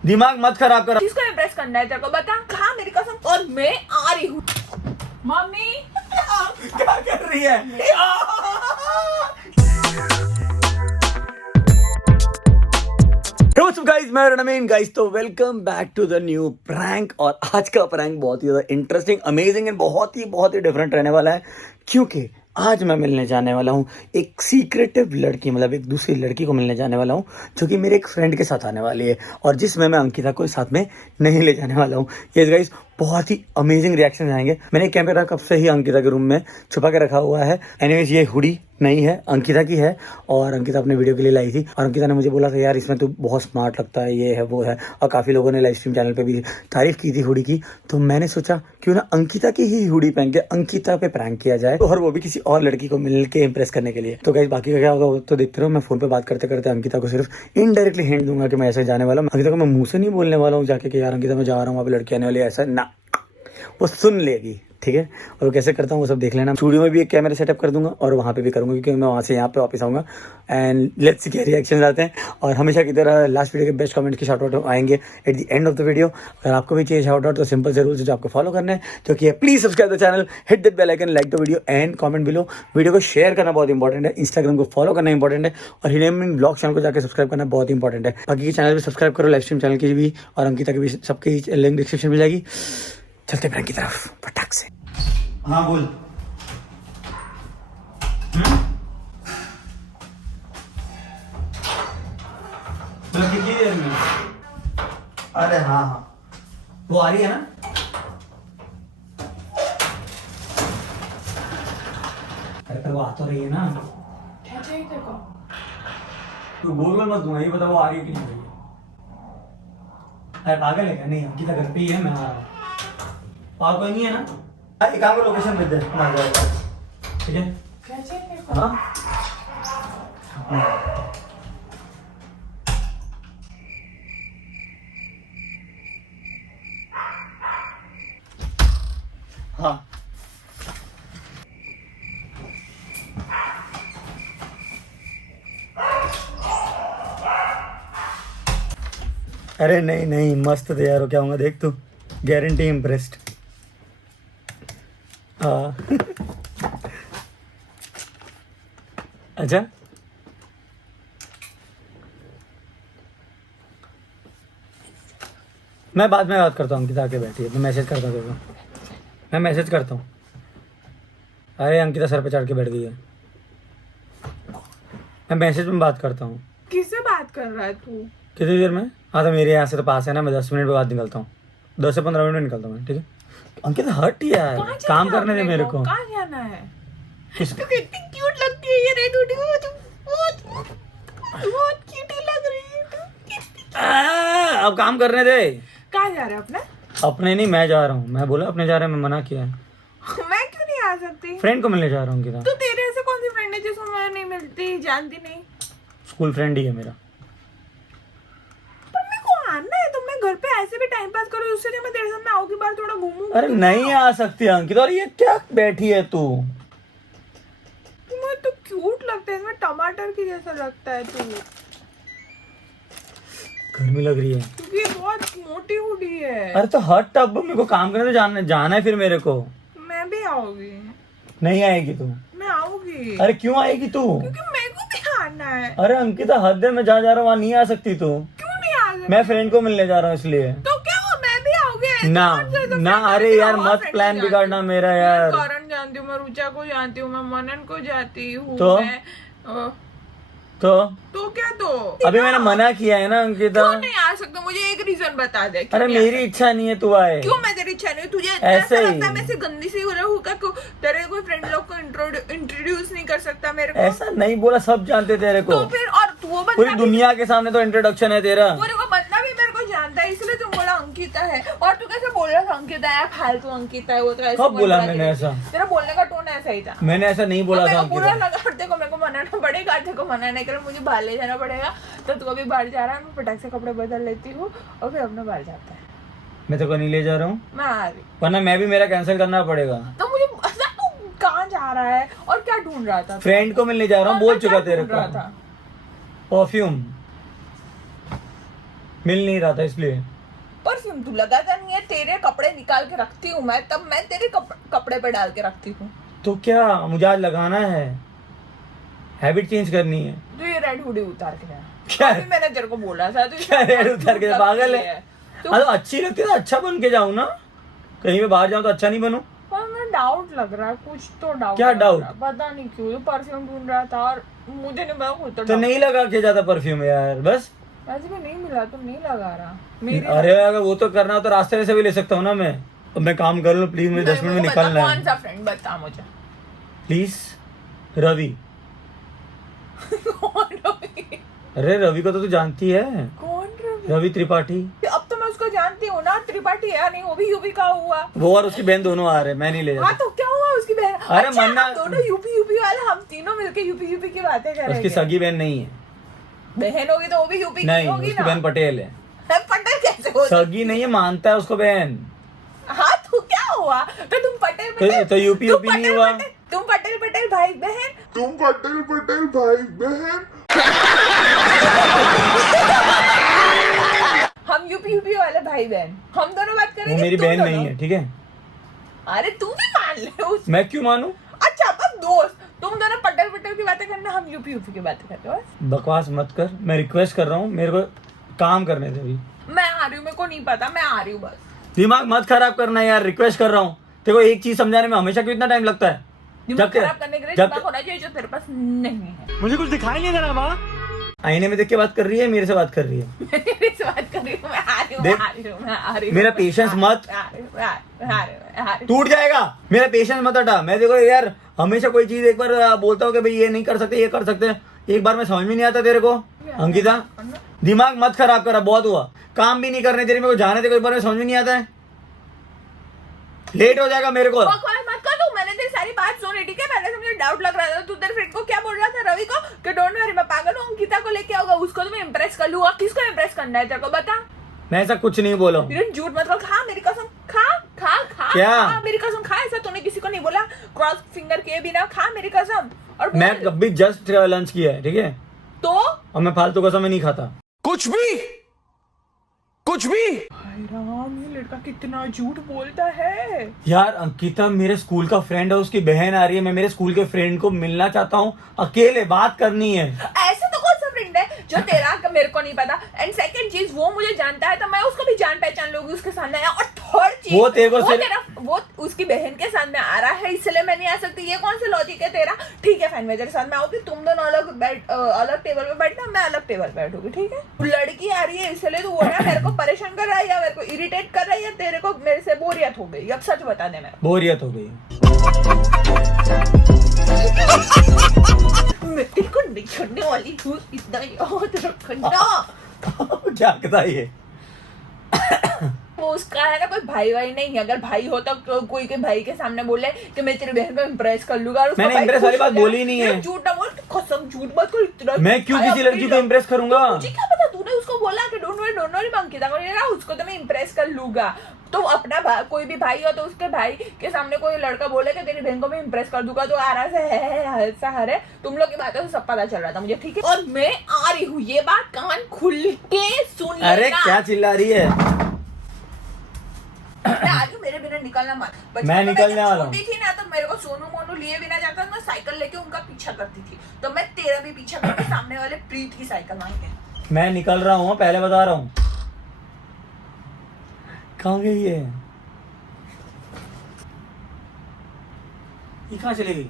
दिमाग मत खराब कर। किसको इम्प्रेस करना है तेरे को बता। खा मेरी कसम और मैं आ रही हूँ। मम्मी क्या कर रही है? गाइस मैं रणमीन गाइस, तो welcome back to the new prank. और आज का प्रैंक बहुत ही ज़्यादा इंटरेस्टिंग, अमेजिंग एंड बहुत ही डिफरेंट रहने वाला है, क्योंकि आज मैं मिलने जाने वाला हूँ एक सीक्रेटिव लड़की, मतलब एक दूसरी लड़की को मिलने जाने वाला हूँ जो कि मेरे एक फ्रेंड के साथ आने वाली है, और जिसमें मैं अंकिता को साथ में नहीं ले जाने वाला हूँ। ये गाइस बहुत ही अमेजिंग रिएक्शन आएंगे। मैंने कैमरा कब से ही अंकिता के रूम में छुपा के रखा हुआ है। एनीवेज ये हुडी नहीं है, अंकिता की है, और अंकिता अपने वीडियो के लिए लाई थी। और अंकिता ने मुझे बोला था यार इसमें तो बहुत स्मार्ट लगता है, ये है वो है, और काफ़ी लोगों ने लाइव स्ट्रीम चैनल पे भी तारीफ की थी हुडी की। तो मैंने सोचा क्यों ना अंकिता की ही हुडी पहन के अंकिता पे प्रैंक किया जाए, और वो भी किसी और लड़की को मिल के इम्प्रेस करने के लिए। तो गाइस बाकी का क्या होगा वो तो देखते रहो। मैं फोन पे बात करते करते अंकिता को सिर्फ इनडायरेक्टली हिंट दूंगा कि मैं ऐसे जाने वाला हूँ। अंकिता को मैं मुंह से नहीं बोलने वाला हूँ जाके कि यार अंकिता मैं जा रहा हूँ वहाँ पे लड़की आने वाली है, ऐसा ना, वो सुन लेगी, ठीक है। और वो कैसे करता हूँ वो सब देख लेना। स्टूडियो में भी एक कैमरा सेटअप कर दूंगा और वहाँ पे भी करूँगा, क्योंकि मैं वहाँ से यहाँ पे वापस आऊँगा। एंड लेट्स सी क्या रिएक्शन आते हैं। और हमेशा की तरह लास्ट वीडियो के बेस्ट कमेंट की शाउट आउट आएंगे at the end of the video. अगर आपको भी चाहिए शाउट आउट तो सिंपल से रूल्स जो आपको फॉलो करना है जो कि please subscribe the channel, hit that bell icon, like the video and comment below. Video को शेयर करना बहुत इंपॉर्टेंट है, इंस्टाग्राम को फॉलो करना इंपॉर्टेंट है, और हिडेन ब्लॉग चैनल को जाकर सब्सक्राइब करना बहुत इंपॉर्टेंट है। बाकी के चैनल भी सब्सक्राइब करो, लाइव स्ट्रीम चैनल की भी और अंकिता की भी, सबकी लिंक डिस्क्रिप्शन में जाएगी। चलते प्रैंक की तरफ फटाक से। हाँ बोल। मतलब कितनी देर में? अरे हाँ हाँ वो आ रही है ना। अरे पर वो आ तो रही है ना। क्या चाहिए तेरे को? तू बोल मत दूंगा, ये बता वो आ रही है कि नहीं रही है? अरे पागल है क्या? नहीं अंकिता घर पे ही है, मैं आ रहा हूँ। और कोई नहीं है ना? एक काम को लोकेशन भेज दे, ठीक है? क्या चाहिए तेरे को? हाँ हाँ अरे नहीं नहीं, मस्त तैयार हो क्या होगा देख तू, गारंटी इम्प्रेस्ड। हाँ अच्छा मैं बाद में बात करता हूँ, अंकिता आके बैठी है, मैं मैसेज करता हूँ तेरे को, मैं मैसेज करता हूँ। अरे अंकिता सर पे चढ़ के बैठ गई है, मैं मैसेज में बात करता हूँ। किससे बात कर रहा है तू? कितनी देर में? हाँ तो मेरे यहाँ से तो पास है ना, मैं 10 मिनट बाद निकलता हूँ, 10 से 15 मिनट में निकलता हूँ मैं, ठीक है? अंकिता हट यार, काम करने दे मेरे को। कहाँ जाना है? किस तू कितनी क्यूट लगती है ये रेड हुडी में, तू बहुत क्यूट लग रही है तू। अब काम करने दे। कहाँ जा रहा है अपने? अपने नहीं, मैं जा रहा हूँ। मैं बोला अपने जा रहे हैं, मैं मना किया है। मैं क्यों नहीं आ सकती? फ्रेंड को मिलने जा रहा हूँ अंकिता। तो तेरे ऐसे कौन सी फ्रेंड है जिसको मैं नहीं मिलती, जानती नहीं? स्कूल फ्रेंड ही है मेरा। पर मेरे को आना है, तो मैं घर पे ऐसे भी टाइम पास करूँ, उससे जो मैं तेरे साथ में आऊंगी बाहर थोड़ा घूमूंगी। अरे नहीं आ सकती अंकिता, और ये क्या बैठी है तू? तुम्हें तो क्यूट लगता है, इसमें टमाटर की जैसा लगता है तू। गर्मी लग रही है क्योंकि ये बहुत मोटी हुडी है। अरे तो हट, अब मेरे को काम करने तो जाना है फिर मेरे को। मैं भी आऊंगी। नहीं आएगी तू? मैं आऊंगी। अरे क्यों आएगी तू? क्योंकि मेरे को भी आना है। अरे अंकिता हद है, मैं जहाँ जा रहा हूँ वहाँ नहीं आ सकती तू। क्यों नहीं आ सकती? मैं फ्रेंड को मिलने जा रहा हूँ इसलिए। तो क्या हुआ, मैं भी आऊंगी। ना ना, अरे यार मत प्लान बिगाड़ना मेरा यार। मैं करण जानती हूँ, मैं रुचा को जानती हूँ, मैं मनन को जाती हूँ। तो क्या तो? अभी मैंने मना किया है ना अंकिता। क्यों नहीं आ सकता? मुझे एक रीजन बता दे। अरे मेरी इच्छा नहीं है तू आए। क्यों मैं तेरी इच्छा नहीं? तुझे ऐसे ऐसा ही लगता है मैं से गंदी सी हो रहा हूँ क्या? तेरे कोई फ्रेंड लोग को इंट्रोड्यूस नहीं कर सकता मेरे को? ऐसा नहीं बोला, सब जानते तेरे को। तो फिर और तू वो पूरी दुनिया के सामने तो इंट्रोडक्शन है तेरा। पूरे को बंदा भी मेरे को जानता है, इसलिए तुम बोला अंकिता है। और तू कैसे बोल रहा था अंकिता है, फालतू अंकिता है, वो तो ऐसे कब बोला मैंने ऐसा? तेरा बोलने का टोन ऐसा ही था। मैंने ऐसा नहीं बोला था पूरा अंकिता। लगा, देखो मेरे को मनाना पड़ेगा, तेरे को मनाने के लिए मुझे बाहर ले जाना पड़ेगा। तो तू अभी बाहर जा रहा है, मैं फटाक से कपड़े बदल लेती हूँ और फिर अपना बाहर जाता है। मैं तो को नहीं ले जा रहा हूँ, मैं आ रही, वरना मैं भी मेरा कैंसिल करना पड़ेगा। तो मुझे तू कहाँ जा रहा है और क्या ढूंढ रहा था? फ्रेंड को मिलने जा रहा हूँ, बोल चुका तेरे को। था परफ्यूम। मिल नहीं रहा था इसलिए। परफ्यूम तू लगाता नहीं है, तेरे कपड़े निकाल के रखती हूँ मैं, तब मैं तेरे कपड़े पे डाल के रखती हूँ। तो क्या मुझे आज लगाना है, हैबिट चेंज करनी है। तो ये रेड हुडी उतार के जा। क्या अभी मैंने तेरे को बोला था, तो क्या रेड उतार के, पागल है? तो हाँ तो अच्छी लगती है तो अच्छा बन के जाऊँ ना, कहीं पे बाहर जाऊँ तो अच्छा नहीं बनूं। पर मैं डाउट लग रहा है, कुछ तो डाउट। क्या डाउट? पता नहीं क्यों, परफ्यूम ढूंढ रहा था और मुझे नहीं पता, खुद तो नहीं लगा के जाता परफ्यूम यार, बस वैसे भी नहीं मिला तो नहीं लगा रहा। अरे अगर वो तो करना हो तो रास्ते से भी ले सकता हूँ ना मैं। अब मैं काम कर लूँ प्लीज, मुझे 10 मिनट में निकलना है। कौन सा फ्रेंड बता मुझे प्लीज। रवि। कौन रवि? अरे रवि को तो तू जानती है, कौन रवि? रवि त्रिपाठी। अब तो मैं उसको जानती हूँ ना, त्रिपाठी है नहीं, वो भी यूपी का हुआ। वो और उसकी बहन दोनों आ रहे, मैं नहीं ले हाँ जाता। तो क्या हुआ उसकी बहन? अरे अच्छा, मन्ना- हम दोनों यूपी वाले, हम तीनों मिलके यूपी की बातें करेंगे। उसकी सगी बहन नहीं है। बहन होगी तो वो भी यूपी की नहीं, होगी उसकी ना। बहन पटेल है। पटेल कैसे हो? सगी नहीं है, मानता है उसको बहन। हाँ तो क्या हुआ? तो तुम पटेल तो यूपी तुम यूपी नहीं हुआ। तुम पटेल भाई बहन। तुम पटेल भाई बहन। हम यूपी वाले भाई बहन, हम दोनों बात करेंगे। वो मेरी तुम बहन दोनों। नहीं है, ठीक है? अरे तू भी मान ले उस। मैं क्यों मानूं? अच्छा अब दोस्त, तुम दोनों पटेल की बातें करना, हम यूपी की बातें करते हो। बकवास मत कर, मैं रिक्वेस्ट कर रहा हूँ, मेरे को काम करने दे अभी। मैं आ रही हूँ, मेरे को नहीं पता, मैं आ रही हूँ बस। दिमाग मत खराब करना यार, रिक्वेस्ट कर रहा हूँ। देखो एक चीज समझाने में हमेशा क्यों इतना टाइम लगता है? दिमाग खराब करने के लिए दिमाग होना चाहिए, जो तेरे पास नहीं है। मुझे कुछ दिखाई नहीं दे रहा माँ। आईने में देख के बात कर रही है, मेरे से बात कर रही है। मेरे से बात कर रही हूँ, मैं आ रही हूँ, मैं आ रही हूँ। मेरा पेशेंस मत टूट जाएगा, मेरा पेशेंस मत हटा। मैं देखो यार हमेशा कोई चीज एक बार बोलता हूँ कि भाई ये नहीं कर सकते, ये कर सकते हैं, एक बार में समझ में नहीं आता तेरे को। अंकिता दिमाग मत खराब करा, बहुत हुआ। काम भी नहीं करने दे रही, मेरे को जाने दे, एक बार में समझ में नहीं आता है, लेट हो जाएगा मेरे को। बकवास मत कर तू, मैंने तेरी सारी बात सुनी, ठीक है? पहले से मुझे डाउट लग रहा था, तू तेरे फ्रेंड को क्या बोल रहा था, रवि को, कि डोंट वरी मैं पागल हूँ, अंकिता को लेके आऊंगा, उसको तो मैं इंप्रेस कर लूंगा। किसको इंप्रेस करना है तेरे को, बता। मैं ऐसा कुछ नहीं बोला हूँ। झूठ मत कर, खा मेरी कसम, खा खा खा क्या? खा मेरी कसम, खा। ऐसा तूने किसी को नहीं बोला क्रॉस फिंगर किए बिना, खा मेरी कसम। और मैं अभी जस्ट लंच किया है, ठीक है? तो और मैं फालतू का समय नहीं खाता कुछ भी। हाय राम, ये लड़का कितना झूठ बोलता है। यार। अंकिता मेरे स्कूल का फ्रेंड है, उसकी बहन आ रही है, मैं मेरे स्कूल के फ्रेंड को मिलना चाहता हूँ, अकेले बात करनी है। ऐसे तो कौन सा फ्रेंड है जो तेरा मेरे को नहीं पता? एंड सेकंड चीज, वो मुझे जानता है तो मैं उसको भी जान पहचान लोगी उसके सामने आया। और थर्ड चीज, वो तेरे को वो उसकी बहन के साथ में आ रहा है, इसलिए मैं नहीं आ सकती। ये कौन सा लॉजिक है तेरा? ठीक है फाइन, मैं तेरे साथ में आऊंगी, तुम दोनों अलग टेबल पे बैठना, मैं अलग टेबल पे बैठूंगी, ठीक है? लड़की आ रही है इसलिए तू बोल रहा है मेरे को परेशान कर रहा है, या मेरे को इरिटेट कर रहा है, या तेरे को मेरे से बोरियत हो गई? अब सच बता दे। मैं बोरियत हो गई। तेरे को नहीं छोड़ने वाली हूँ, इतना याद रखना। क्या कहता है ये? वो उसका है ना, कोई भाई नहीं है। अगर भाई होता तो कोई के भाई के सामने बोले कि मैं तेरी बहन को इम्प्रेस कर लूंगा, और उसका मैंने भाई इम्प्रेस खुश वाली हो बात जाए। बोली नहीं है। झूठ ना बोल, कसम झूठ मत कर इतना। मैं क्यों किसी लड़की को इम्प्रेस करूंगा? मुझे क्या पता, तूने उसको बोला कि डोंट वरी मैं अंकिता को ले रहा, उसको तो मैं इम्प्रेस कर लूंगा। तो अपना कोई भी भाई हो तो उसके भाई के सामने कोई लड़का बोले कि तेरी बहन को मैं इम्प्रेस कर दूंगा, तो आराम से है। तुम लोग की बातें तो सब पता चल रहा था मुझे, ठीक है? और मैं आ रही हूँ, ये बात कान खुल के सुन लेना। अरे क्या चिल्ला रही है? मैं आ रही हूँ, मेरे बिना निकलना मत। मैं निकलने वाला हूँ। छोटी थी ना, तो मेरे को सोनू मोनू लिए बिना जाता, मैं साइकिल लेके उनका पीछा करती थी, तो मैं तेरा भी पीछा करके सामने वाले प्रीत की साइकिल मांगे। मैं निकल रहा हूँ, पहले बता रहा हूँ। कहाँ गई है? ये कहाँ चली गई?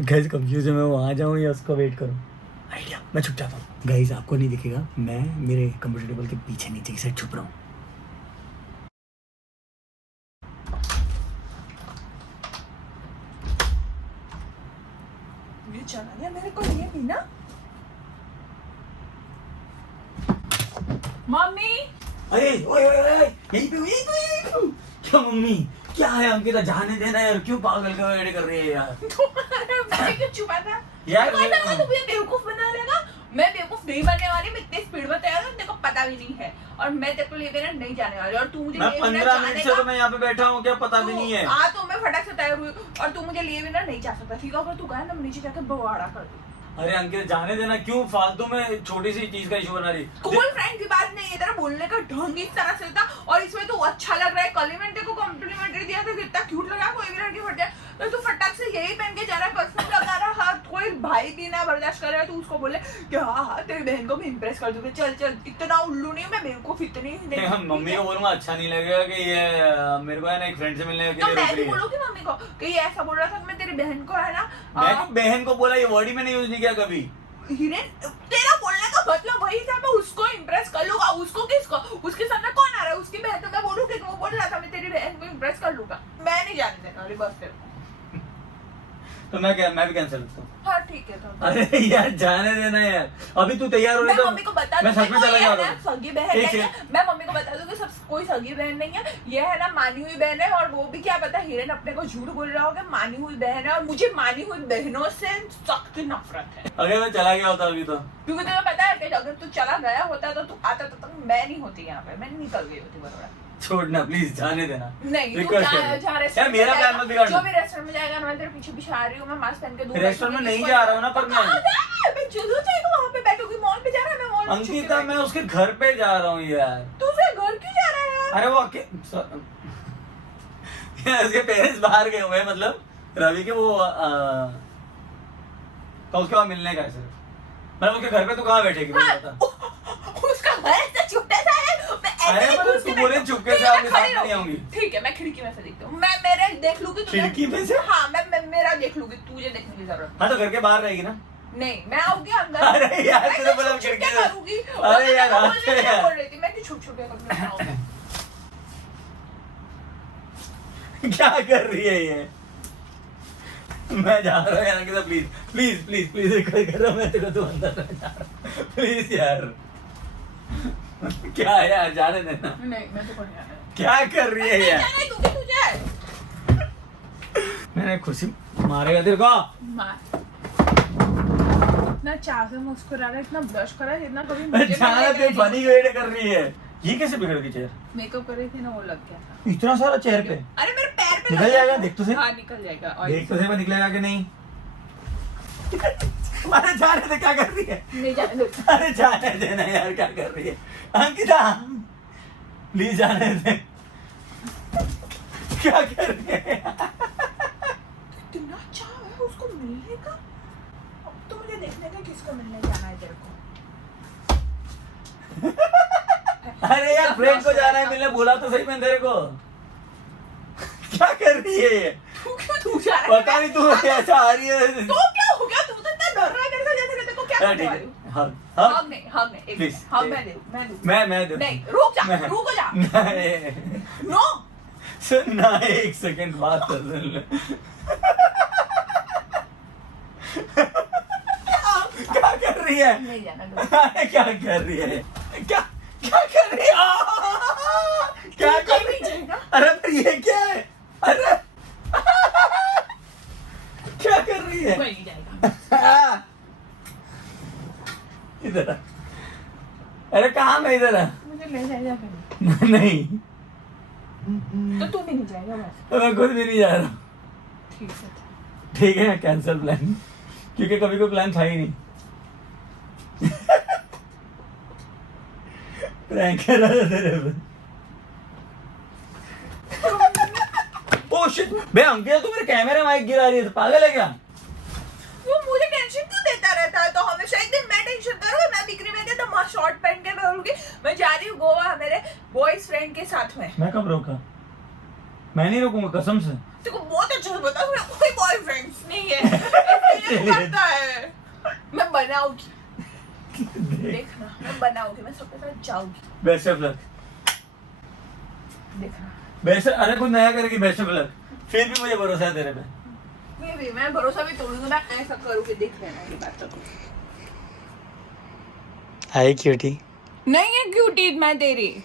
गाइस कंफ्यूज है, मैं वहाँ जाऊँ या उसको वेट करूँ? आइडिया, मैं छुप जाता हूँ। गाइस आपको नहीं दिखेगा, मैं मेरे कंप्यूटर टेबल के पीछे नीचे की साइड छुप रहा हूँ। ये चला गया मेरे को लिए भी ना। मम्मी अरे ओए ओए ओए, यहीं पे क्या मम्मी? क्या है अंकिता, जाने देना यार, क्यों पागल का वेट कर रही है यार? मुझे क्यों छुपा था यार? तू मुझे बेवकूफ बना लेगा। मैं बेवकूफ नहीं बनने वाली, मैं इतनी स्पीड में तैयार हूँ, तेरे को पता भी नहीं है। और मैं तेरे को लिए बिना नहीं जाने वाली, और तू मुझे मैं लिए बिना 15 जाने मिनट से का तो मैं यहाँ पे बैठा हूँ, क्या पता भी नहीं है? हाँ तो मैं फटाक से तैयार हुई, और तू मुझे लिए बिना नहीं जा सकता, ठीक है? अगर तू गया ना, मैं नीचे जाकर बवाड़ा कर दूँ। अरे अंकित जाने देना, क्यों फालतू में छोटी सी चीज का इशू बना रही। कूल फ्रेंड की बात नहीं है, तेरा बोलने का ढंग इस तरह से था और इसमें तू अच्छा लग रहा है। कल ही मैंने तेरे को कॉम्प्लीमेंट्री दिया था, कितना क्यूट लगा, कोई भी लड़की फट जाए तो तू फटाक से यही पहन के जा रहा है, परफ्यूम लगा रहा है, कोई भाई भी ना बर्दाश्त कर रहा है, तू उसको बोले कि हाँ तेरी बहन को भी इम्प्रेस कर दूंगी, चल चल। इतना उल्लू नहीं हूं मैं, बेवकूफ इतनी नहीं। हम मम्मी को बोलूंगा अच्छा नहीं लगेगा कि ये मेरे को है ना एक फ्रेंड से मिलने के तो लिए मैं रुक भी रही है। बोलूंगी मम्मी को कि ये ऐसा बोल रहा था कि मैं तेरी बहन को है ना मैंने बहन को बोला, ये वर्ड ही मैंने यूज नहीं किया कभी। हिरेन, तेरा बोलने का मतलब वही था, मैं उसको इम्प्रेस कर लूंगा। उसको किसको? उसके सामने कौन आ रहा है? उसकी बहन। तो मैं बोलूंगी कि वो बोल रहा था मैं तेरी बहन को इम्प्रेस कर लूंगा। मैं नहीं जानने देने वाली बस तेरे को। तो मैं भी कैंसिल करता हूँ। हाँ ठीक है तो। अरे यार जाने देना यार, अभी तू तैयार हो रही मैं तो मम्मी को बता मैं सच में चला दूंगी जा सगी बहन नहीं है। मैं मम्मी को बता दूंगी सब कोई सगी बहन नहीं है, ये है ना मानी हुई बहन है। और वो भी क्या पता हिरेन अपने को झूठ बोल रहा होगा, मानी हुई बहन है। और मुझे मानी हुई बहनों से सख्त नफरत है। अगर मैं चला गया होता अभी तो। क्योंकि तुम्हें पता है कि अगर तू चला गया होता तो तू आता तो मैं नहीं होती यहाँ पे, मैं निकल गई होती बरोड़ा। छोड़ना प्लीज, जाने देना। नहीं तू Request जहाँ है। जहाँ यार रेस्टोरेंट मेरा में प्लान मत जाएगा, बिगाड़ना। जो भी रेस्टोरेंट में जाएगा ना, मैं तेरे पीछे पीछे आ रही हूँ, मैं मास्क पहन के दूर रेस्टोरेंट में नहीं जा रहा हूँ ना, पर मैं मैं जरूर जाएगा वहाँ पे बैठूंगी। मॉल पे जा रहा है, मैं मॉल में छुप के अंकिता मैं उसके घर पे जा रहा हूँ यार। तू उसे घर क्यों जा रहा है यार? अरे वो यार उसके पेरेंट्स बाहर गए हुए हैं, मतलब रवि के वो तो उसके बाद मिलने का है सिर्फ। मतलब उसके घर पे तो कहाँ बैठेगी मुझे हाँ, पता। उसका घर ऐसा छोटा सा है, मैं अरे ऐसे मतलब घुस के तू बोले बैठूं। चुपके ठीक से है, आपके मैं साथ खड़ी नहीं रहूंगी। आऊंगी। ठीक है, मैं खिड़की में से देखती हूँ। मैं मेरे देख लूंगी तुझे। खिड़की में से? हाँ, मैं मेरा देख लूंगी, तुझे देखने की जरूरत हाँ तो घर के बाहर रहेगी ना। नहीं। मैं आऊंगी अंदर। अरे यार, मैं तूने तो बोला छुप-छुप खिड़की के से। करूंगी। अरे यार, मैं हाँ से यार। बोल रही थी मैं कि छुप-छुप के करूंगी, आऊंगी। क्या कर रही है ये? मैं जा रहा हूँ यार, please please please please request कर रहा हूँ मैं तेरे को, तू अंदर रह, जा रहा हूँ प्लीज यार। क्या यार, जाने देना। नहीं, मैं तो नहीं आना। क्या कर रही है यार? नहीं, तू भी तुझे मैंने खुशी मारेगा तेरे को। मार। इतना चाह से मुस्कुरा रहा है, इतना ब्लश कर रहा है, इतना कभी मुझे जाना मिलने तू का फनी वेट कर रही है। ये कैसे बिगड़ गई चेयर? मेकअप कर रही थी ना, वो लग गया था। इतना सारा चेयर पे अरे मेरे पैर पे निकल लग जाएगा, गया। देख तो सही। हाँ निकल जाएगा। और देख तो सही मैं निकलेगा कि नहीं। अरे जाने दे, क्या कर रही है? नहीं जाने दे। अरे जाने देना यार, क्या कर रही है अंकिता? प्लीज जाने दे। क्या कर रही है? इतना चाह है उसको मिलने का। अब तो मुझे देखने का किसको मिलने जाना है तेरे को। अरे यार फ्रेंड को जाना है मिलने, बोला तो सही मैं तेरे को। क्या कर रही है ये? तू क्यों तू जा रहा है? पता नहीं तू कैसा आ रही है। तो क्या हो गया? तू तो इतना डर रहा है मेरे से, जैसे मैं तेरे को क्या हाँ, करने ठीक वाली है। हूँ। हग हग नहीं, हग नहीं, एक Please. हग मैं दूँ, मैं दूँ। मैं दे नहीं, रुक जा, रुक जा। नहीं नो। सुन ना, एक सेकंड बात तो सुन ले। क्या कर रही है? नहीं जाना दो। अरे क्या कर रही है? क्या क्या कर रही है? क्या कर रही है? अरे फिर ये क्या है? अरे क्या कर रही है? कोई नहीं जाएगा। इधर आ। अरे कहाँ मैं इधर आ? मुझे ले जाएगा फिर। नहीं, तो तू भी नहीं जाएगा बस। मैं खुद भी नहीं जा रहा। ठीक है। ठीक है, कैंसिल प्लान, क्योंकि कभी कोई प्लान था ही नहीं। प्रैंक कर रहा था तेरे पे। ओह शिट, बे अंकिता तू मेरे कैमरे माइक गिरा रही है, पागल है क्या? वो मुझे टेंशन क्यों देता रहता है? तो हमेशा एक दिन मैं टेंशन करूंगा, मैं बिक्री में गया तो मैं शॉर्ट पहन के रहूंगी। मैं जा रही हूँ गोवा मेरे बॉयज फ्रेंड के साथ में। मैं कब रोका? मैं नहीं रोकूंगा कसम से। तेरे को बहुत अच्छे से बता, मेरा कोई बॉयफ्रेंड्स नहीं है। ऐसे ही करता है। मैं बनाऊंगी, देखना, मैं बनाऊंगी, मैं सबके साथ जाऊंगी, बेस्ट ऑफ लक। देखना। बेस्ट, अरे कुछ नया करेगी, बेस्ट ऑफ लक। फिर भी मुझे भरोसा है तेरे पे। मैं भरोसा भी तोड़ूंगी, मैं ऐसा करूंगी, देख लेना ये बात तो। हाय क्यूटी। नहीं है क्यूटी, मैं तेरी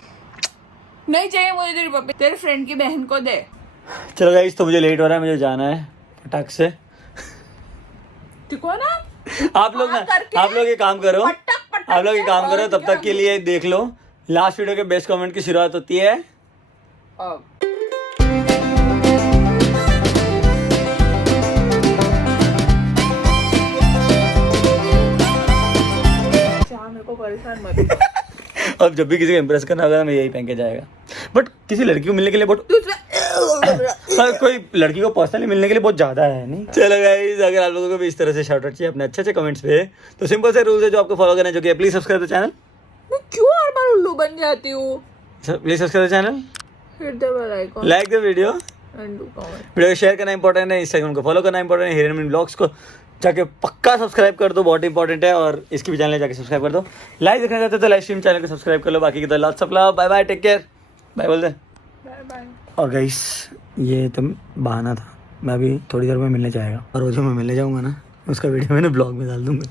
नहीं चाहिए मुझे, तेरी पप्पी तेरे फ्रेंड की बहन को दे। चलो गाइस, तो मुझे लेट हो रहा है, मुझे जाना है फटाक से। देखो ना, आप लोग ये काम करो, आप लोग ये काम करो, तब तक के लिए देख लो। लास्ट वीडियो के बेस्ट कमेंट की शुरुआत होती है अब। परेशान मत अब जब भी किसी को इम्प्रेस करना होगा मैं यही पहन के जाएगा। बट किसी लड़की को मिलने के लिए बहुत हाँ, कोई लड़की को पर्सनली मिलने के लिए बहुत ज्यादा है नहीं। चलो गाइस, अगर आप लोगों को भी इस तरह से शाउट आउट चाहिए अपने अच्छे कमेंट्स पे, तो सिंपल से रूल्स है जो आपको फॉलो करना है, जो कि प्लीज सब्सक्राइब द चैनल। मैं क्यों हर बार उल्लू बन जाती हूँ? Please subscribe the channel, hit the bell icon, like the video, and do comment. Video को शेयर करना इंपॉर्टेंट है, इंस्टाग्राम को फॉलो करना इंपॉर्टेंट है, हिरन मिन ब्लॉग्स को जाके पक्का सब्सक्राइब कर दो, बहुत इंपॉर्टेंट है, और इसकी भी चैनल जाके सब्सक्राइब कर दो। लाइव देखना चाहते हो तो लाइव स्ट्रीम चैनल को सब्सक्राइब कर लो। बाकी की तो lots of love, bye bye, take care, bye बोल दे। Bye bye. और गाइस, ये तो बहाना था, मैं अभी थोड़ी देर में मिलने जाएगा, और वो जो मैं मिलने जाऊंगा ना उसका वीडियो मैंने ब्लॉग में डाल दूंगा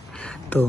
तो